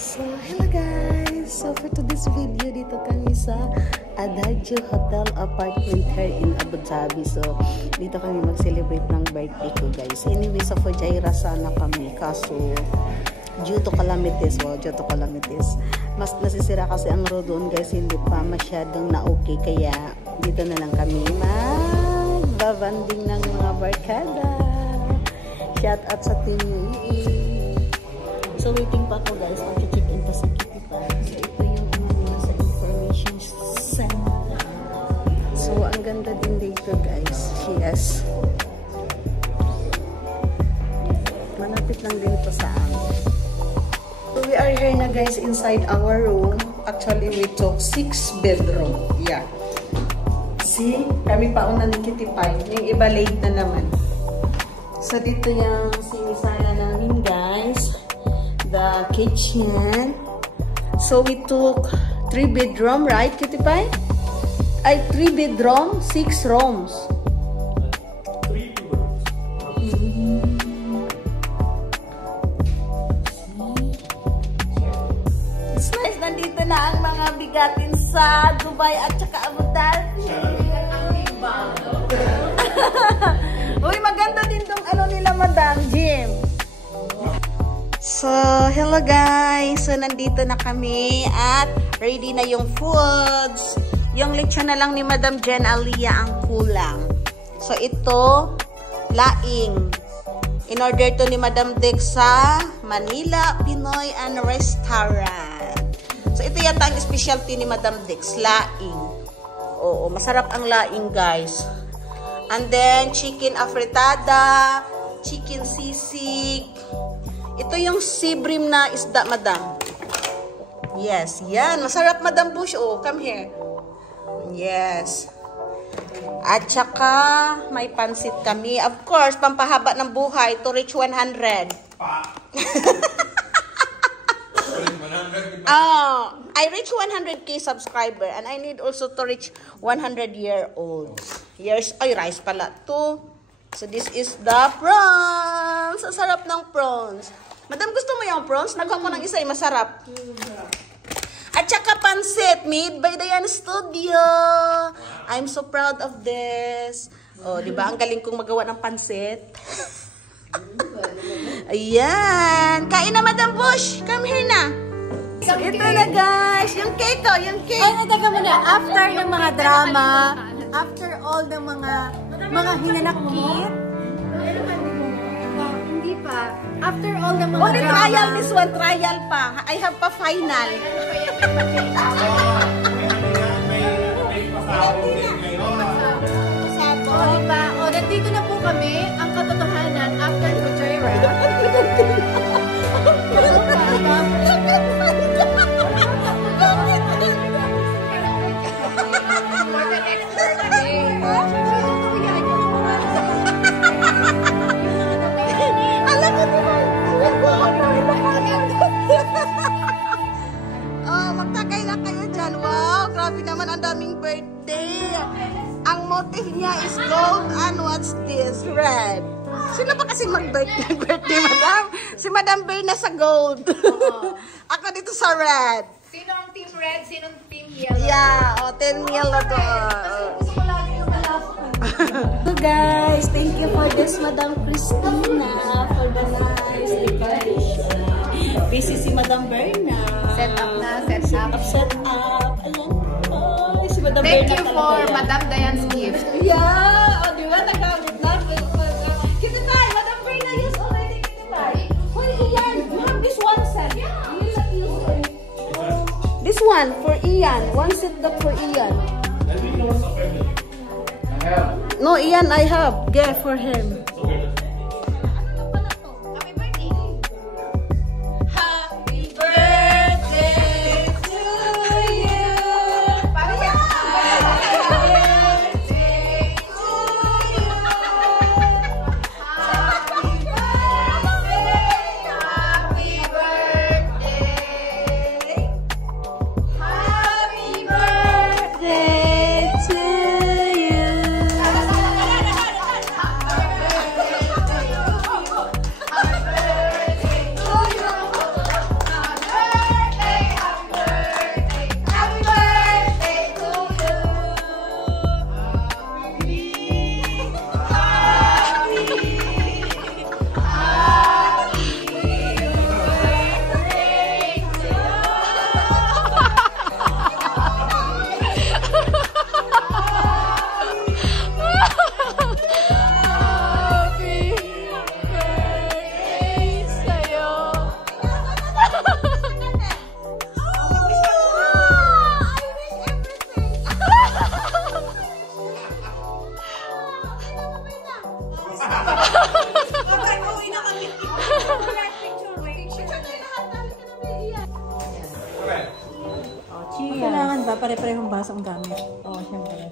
So, hello guys! So, for today's video, dito kami sa Adagio Hotel Apartment here in Abu Dhabi. So, dito kami mag-celebrate ng birthday ko guys. Anyway, sa Fujairah sana kami. Kaso, due to calamities, mas nasisira kasi ang road doon guys. Hindi pa masyadong na-okay. Kaya, dito na lang kami mag-babanding ng mga barkada. Shout out sa team UAE. So, waiting pa ako guys. Mag-check-in pa sa Kitty Park. So, ito yung nasa information center. So, ang ganda din dito guys. Yes. Malapit lang din ito sa amin. So, we are here na guys inside our room. Actually, we took 6 bedroom. Yeah. See? Kami pa una ni Kitty Park. Yung iba late na naman. So, dito yung sinisala namin guys. The kitchen. So we took 3 bedroom, right, Kitty Pie? Ay, 3 bedroom, 6 rooms. 3 bedrooms. It's nice. Nandito na ang mga bigatin sa Dubai at saka Abu Dhabi. Uy, maganda din tong ano nila, Madam Jim. So, hello guys! So, nandito na kami at ready na yung foods. Yung lechon na lang ni Madam Jen Aliyah ang kulang. So, ito, laing. In-order to ni Madam Dex sa Manila Pinoy and Restaurant. So, ito yata ang specialty ni Madam Dex, laing. Oo, masarap ang laing guys. And then, chicken afritada, chicken sisig. Ito yung sibrim na isda, Madam. Yes, yan. Masarap, Madam Bush. Oh, come here. Yes. At saka, may pansit kami. Of course, pampahaba ng buhay to reach 100. Oh, I reach 100k subscriber and I need also to reach 100-year-old. Years, ay, rice pala to. So, this is the prawns. Ang sarap ng prawns. Madam, gusto mo yung prawns? Nagawa ko ng isa, masarap. At saka pansit, made by Dayan Studio. I'm so proud of this. Oh, di ba? Ang galing kong magawa ng pansit. Ayan. Kain na, Madam Bush. Come here na. So, ito na, guys. Yung cake, oh. Yung cake. Ay, nataga mo na. After ng mga drama, after all ng mga hinanakit, hindi pa. After all ng mga only drama. trial, this one, trial pa. I have pa final. O, diba? O, nandito na po kami. Ang katotohanan, after Fujairah. Oh, magtagay na kayo dyan. Wow, grabe naman ang daming birthday. Ang motif niya is gold and what's this? Red. Sino ba kasi mag-birthday, Madam? Si Madam Berna sa gold. Ako dito sa red. Sino ang team red? Sino ang team yellow? Yeah, oh, 10 yellow doon. So guys, thank you for this, Madam Christina, for the nice decoration. Busy si Madam Berna. Set up na, set up. Set up. Ayan. Oh, si Madam Thank Berna you for talaga. Madam Dayan's gift. Yeah. O, di ba? Nagamit na. Kita tayo. Madam Berna, yes, already kita tayo. For Ian, you have this one set. Yeah. This one for Ian. One set that for Ian. No, Ian, I have. Get for him. Happy birthday to you. Happy birthday to you. Happy birthday. Happy birthday. Birthday to you. Kailangan ba pare-parehong basong gamit? Oo, syempre.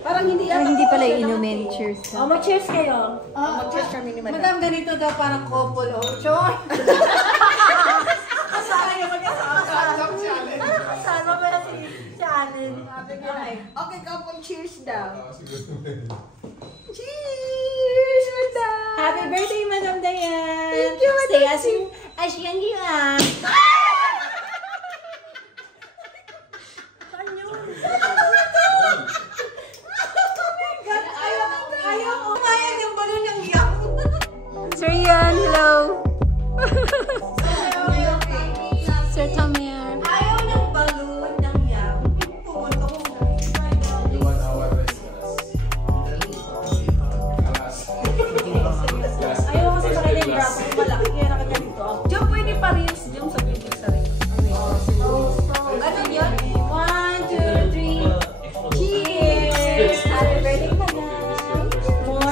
Parang hindi Ay, hindi pala inumin. Cheers ka. Mag-cheers kayo. mag-cheers kami ni Madam. Madam, ganito daw parang couple. Oh, chor! Kasama yung mag-asawa. Kasama mo na si Shannon. Okay, couple cheers daw. Cheers, Madam! Happy birthday, Madam Dayan! Thank you, Madam. Stay as young young. Sir Yan, hello! Sir Tomer. Ayaw ng balloon ng yam. Pumunta ko na. Ayaw kasi makita yung braso ko malaki. Kaya nakaganito ako. Diyan pwede pa rin yung sa video sa rin. Ganun yun. 1, 2, 3. Cheers! Happy birthday, Madam!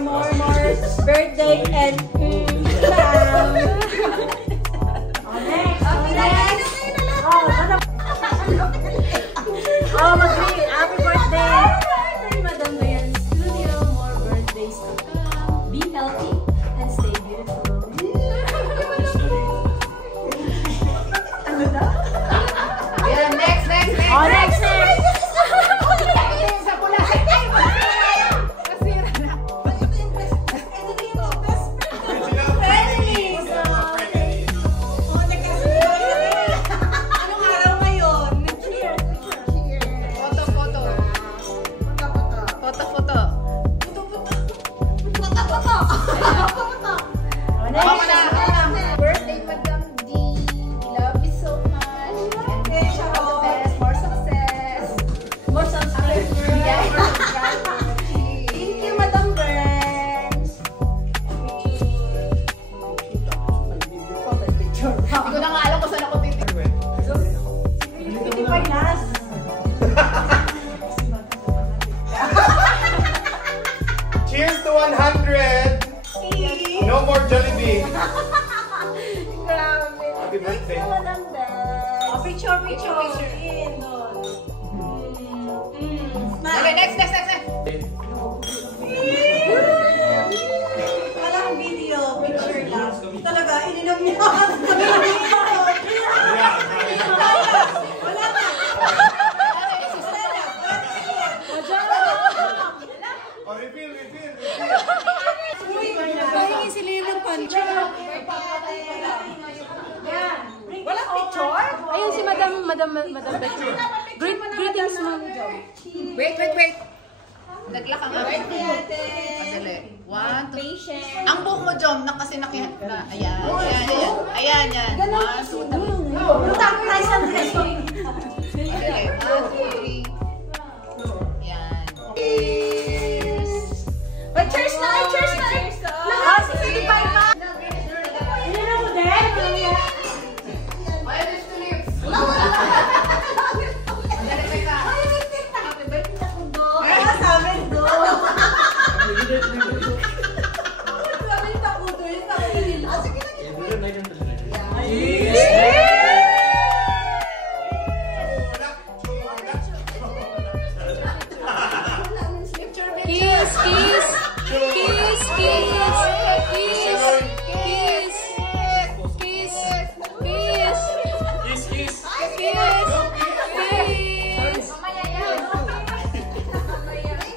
More birthday and bam! Oh, mag-greet. Happy birthday! Madam Dayan Studio. More birthdays to come. Be healthy and stay beautiful. Ayan, next. Oh, next! Birthday, Madam D. Love you so much. And all the best. More success. More subscribers. Thank you, Madam Burns. Hindi ko na nga alam kung saan ako titigil. Hindi pa last. Cheers to 100! No more Jollibee! Grabe. Happy birthday! Madam Burns. Oh, picture. In doon. Okay, next. Walang video, picture lang. Talaga, ininom niya. Oh, refill! Pahingi sila yung nagpancha. Walang picture? Ayun si Madam Becky. Greetings, Ma'am Jo. Wait. Nagla ka nga. Madali. 1, 2. Ang buhok mo, Jom, na kasi Ayan. 1, 2, 3. Utang price ang dress ko. Madali. 1, 2, 3. Yan. Cheers! Cheers na! Lahat! Sige pa! Ilan ako din? Ayun, to lips. Madali, teka. Happy birthday na kung do. Sabi doon.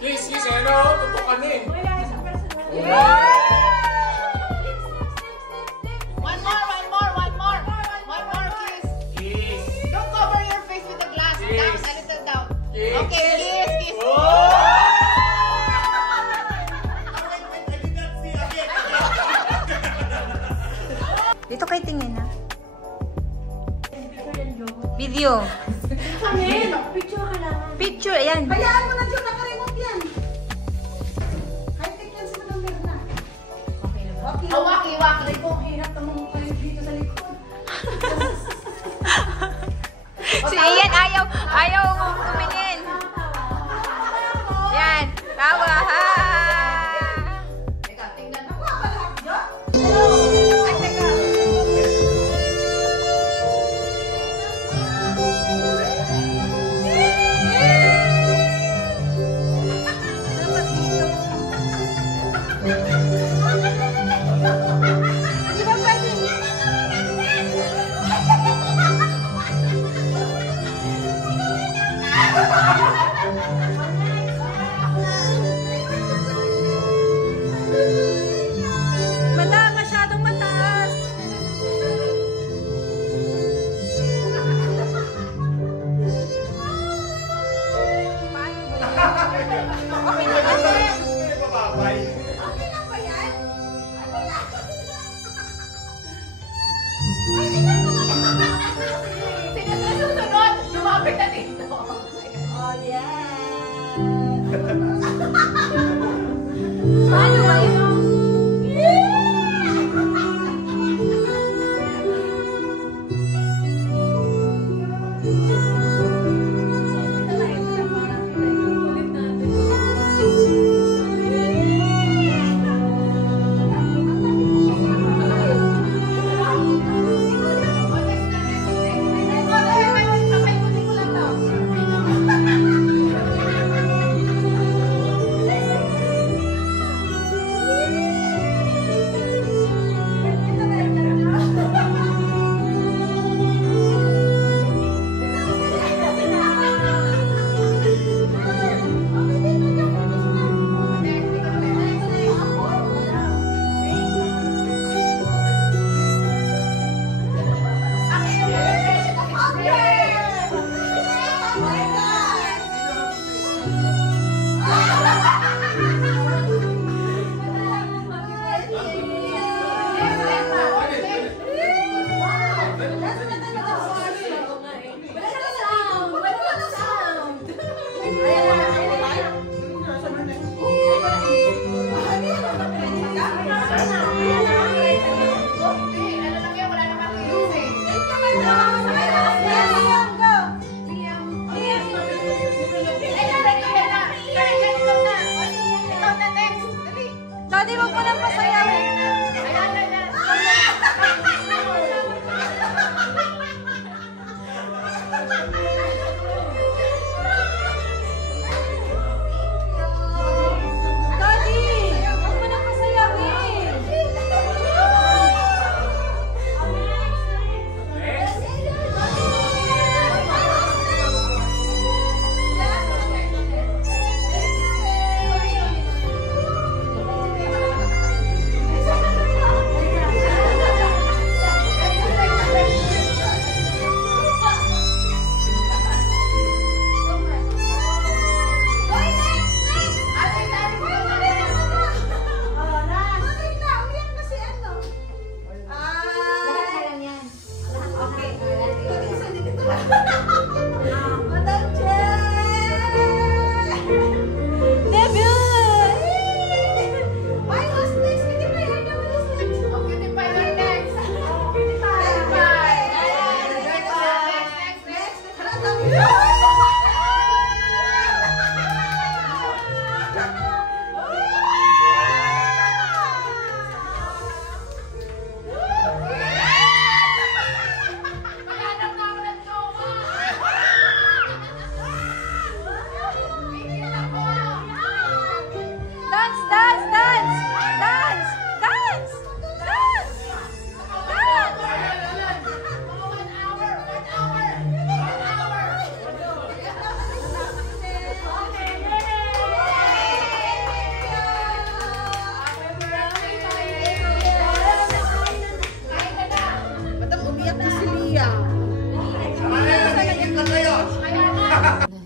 Kiss. Kiss, ano? Tutukan eh! One more kiss. Kiss! Don't cover your face with the glass. Kiss. Down, a little down. Kiss. Okay, kiss. Oh! Dito kayo tingin, ha? Video. Picture ka lang. Picture, ayan. Hayaan mo na dyan, nakaremote yan. High-tech yan si Madam Berna. Okay. Waki. Kung hirap naman kayo dito sa likod. Si Ian ayaw tumingin. Yan, tawa, ha? Teka, tingnan ako. Lahat dyan? Ay, teka.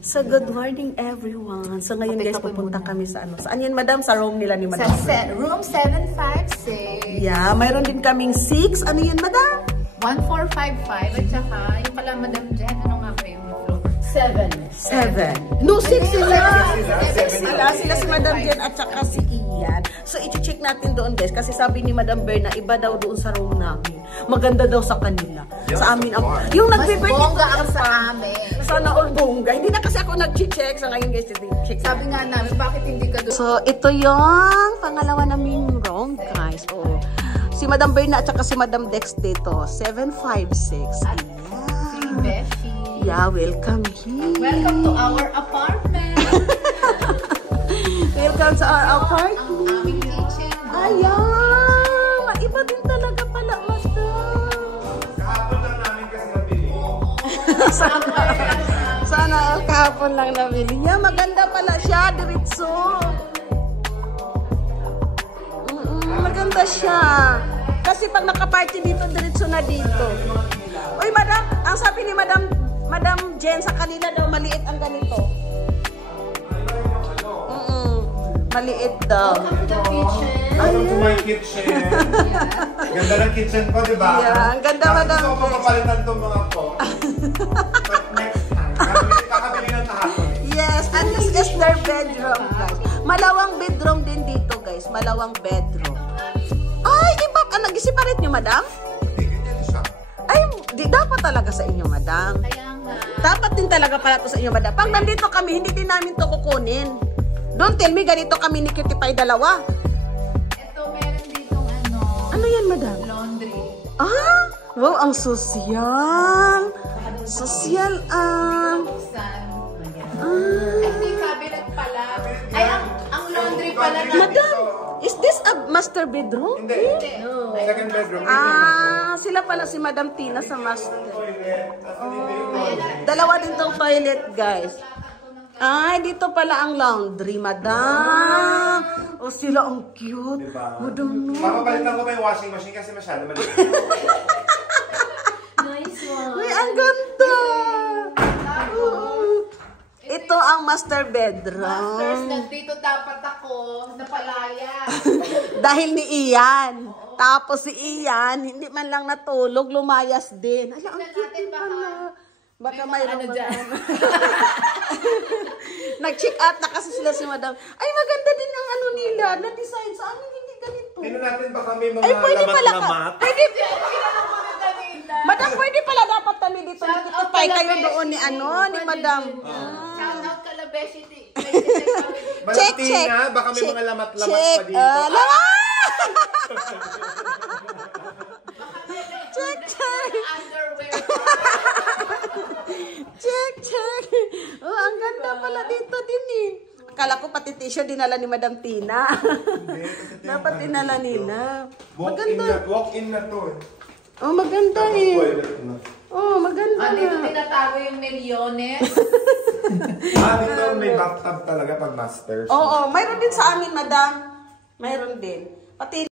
So, good morning everyone. So, ngayon guys, pupunta kami sa ano. Saan yan, madam? Sa room nila ni madam. Room 756. Yeah, mayroon din kaming 6. Ano yan, madam? 1455. At saka, yung pala, Madam Jen, ano nga ba yung floor? 7. No, 6 sila. Sila si Madam Jen at saka si Ian. So, i-check natin doon guys. Kasi sabi ni Madam Bear na iba daw doon sa room namin. Maganda daw sa kanila. Sa amin. Yung nagbe-birthday. Bongga ang sa amin. Sana all bongga. Hindi na kasi ako nag-check. Sa ngayon guys, check. Sabi nga namin, bakit hindi ka doon? So, ito yung pangalawa naming room guys. Oh. Si Madam Berna at saka si Madam Dex dito. 756. Yeah. Yeah, welcome here. Welcome to our apartment. Welcome to our apartment. Ang aming kitchen. Ayan! Maiba din talaga pala, madam. Kahapon lang namin kasi nabili. Sana kahapon lang nabili. Yeah, maganda pala siya. Diretso. Maganda siya. Kasi pag naka-party dito, diretso na dito. Uy, madam, ang sabi ni Madam Jen, sa kanila daw, maliit ang ganito. Maliit daw. Welcome to my kitchen. Ganda ng kitchen ko, di ba? Yeah, ang ganda, madam. Gusto ko papalitan itong mga po. But next time, kakabili ng kahapon. Yes, and this is their bedroom, guys. Malawang bedroom din dito, guys. Malawang bedroom. Ay, iba. Nag-separate nyo, madam? Hindi, ganyan siya. Ay, dapat talaga sa inyo, madam. Dapat din talaga pala to sa inyo, madam. Pag nandito kami, hindi din namin to kukunin. Don't tell me, ganito kami ni Cutie Pie dalawa. Ito, meron ditong ano. Ano yan, madam? Laundry. Ah, wow, ang sosyal. Sosyal, Ay, may cabinet pala. Ay, ang laundry pala na. Madam, is this a master bedroom? Hindi. Second bedroom. Sila pala si Madam Tina sa master. Toilet. Dalawa din tong toilet, guys. Ay, dito pala ang laundry, madam. Oh, sila ang cute. Diba? Madam, no. Papapalitan ko pa yung washing machine kasi masyado maliit. Nice one. Uy, ang ganda. Ito ang master bedroom. Masters, nandito dapat ako, napalaya. Dahil ni Ian. Tapos si Ian, hindi man lang natulog, lumayas din. Ay, ang cute din pala. Baka mayroon ano dyan. Nag-check out na kasi sila si madam. Ay, maganda din ang ano nila, na-design. Sa amin hindi ganito. Tingnan natin baka may mga Ay, pwede pala ka. lamat-lamat. Pwede. Madam, pwede pala dapat kami dito. Nakikipay kayo doon ni ano, ni madam. Shout out Calabeshi. Check, Tina, check. baka may Check. mga lamat-lamat Check. pa dito. Check, check. Underwear. Check, check. Oh, ang ganda pala dito din eh. Akala ko pati tissue dinala ni Madam Tina. Dapat dinala nila. Maganda. Walk-in na to. Oh, maganda eh. Toilet na. Oh, maganda Dito na. tinatago yung milyones. Dito may bathtub talaga pag masters. Oo, mayroon din sa amin, madam. Mayroon din. Pati